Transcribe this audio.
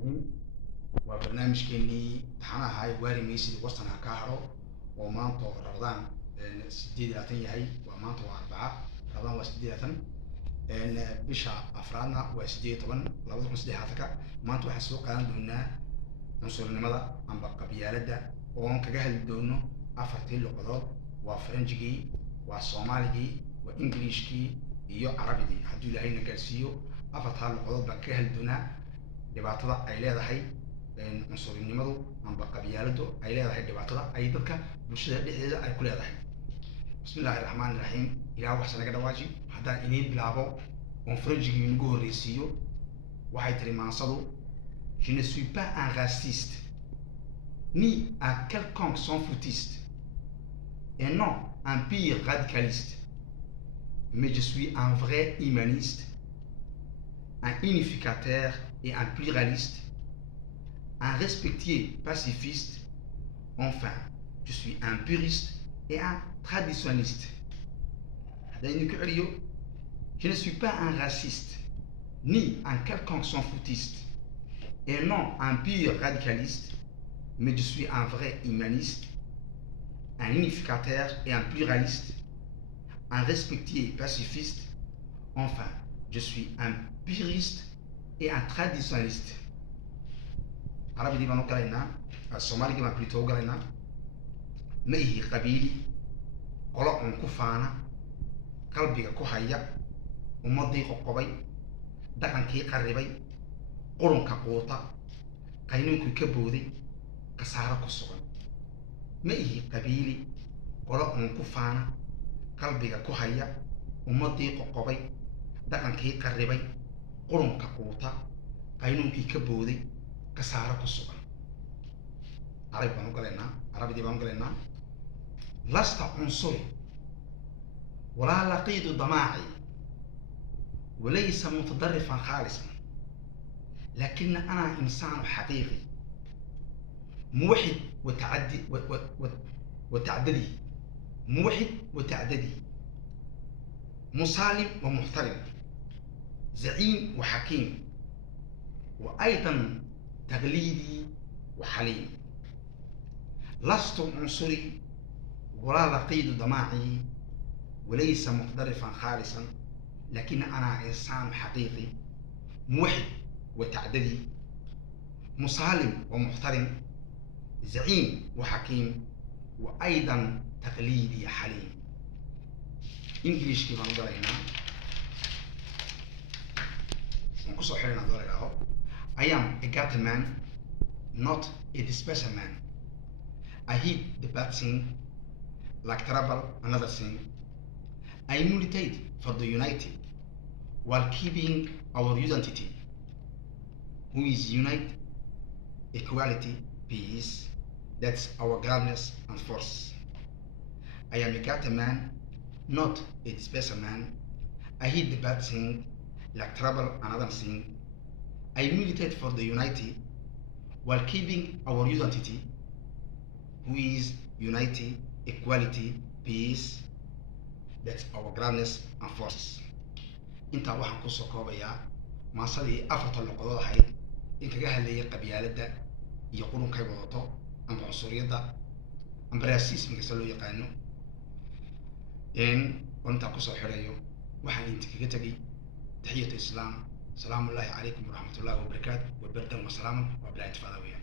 الرحيم وبرنامج كني تحنا هاي واري ميسي وصلنا كهرو ومانتو رمضان سديد لاتن هاي ومانتو أربعة رمضان وسديد إن بشا أفرادنا وسديد طبعا لابد من سديد هاتك مانتو حسوا كان دونا نصر النمذا عن بقى بيالده وهم كجهل دونه أفرتين لقطات وفرنجي وصومالي وإنجليزي iyo Arabiga hadii Ilaahay gaarsiiyo afarta luqadood baan ka heli doonaa dhibaatada ay leedahay cunsurinimadu amba qabyaaladu ay leedahay dhibaatada ay dadka bulshada dhexdeeda ay ku leedahay bismillaahir rahmaanir rahiim ilaa wax sanaga dhawaaji haddaan inay bilaabo on Frenchiga ugu horeysiiyo waxay tiri maansadu je ne suis pas un raciste ni un quelconque s'en foutiste et non un pire radicaliste. Mais je suis un vrai humaniste, un unificateur et un pluraliste, un respectueux pacifiste, enfin, je suis un puriste et un traditionnaliste. Je ne suis pas un raciste, ni un quelconque s'en foutiste, et non un pur radicaliste, mais je suis un vrai humaniste, un unificateur et un pluraliste, un respectueux pacifiste, enfin, je suis un puriste et un traditionnaliste. Arabe di banu galayna, Somali di banu plutôt galayna, maihi qabili, qolo on ku faana, qalbiga ku haya, ummadii qoqobay, dhaqankii qarribay, qurunka quuta, qaynuunkii ka booday, qasaaro ku sugan. Maihi qabili, qolo on ku faana, qalbiga ku haya ummadii qoqobay dhaqankii qarribay qurunka quuta qaynuunkii ka booday kasaaro ku sugan arabidii baan galeynaa lasta cunsuri walaa laqiidu damaaci وليس متطرفا خالصا لكن أنا إنسان حقيقي موحد وتعددي موحد وتعددي مسالم ومحترم زعيم وحكيم وأيضا تقليدي وحليم لست عنصري ولا لقيد ضماعي وليس متطرفا خالصا لكن أنا إنسان حقيقي موحد وتعددي مسالم ومحترم زعيم وحكيم وأيضا تقليدي حليم إنجليش كيف نقولنا نقص حيلنا نقولها I am a gut man not a special man I hate the bad thing like trouble another thing I militate for the unity while keeping our identity who is unite equality peace that's our gladness and force I am a gut man, not a special man. I hate the bad thing, like trouble and other thing. I militate for the unity, while keeping our identity, who is unity, equality, peace, that's our gladness and forces. Inta waxaan kusoo koobayaa maasadii afarta luqadood ahayd in kaga hadlayay qabyaaladda iyo qurunkay wadato amba cunsuriyadda amba raasismka loo yaqaano وانت قصة حريو وحن انت كتجي تحية الإسلام سلام الله عليكم ورحمة الله وبركاته وبردا وسلاما وبلا انتفاضوية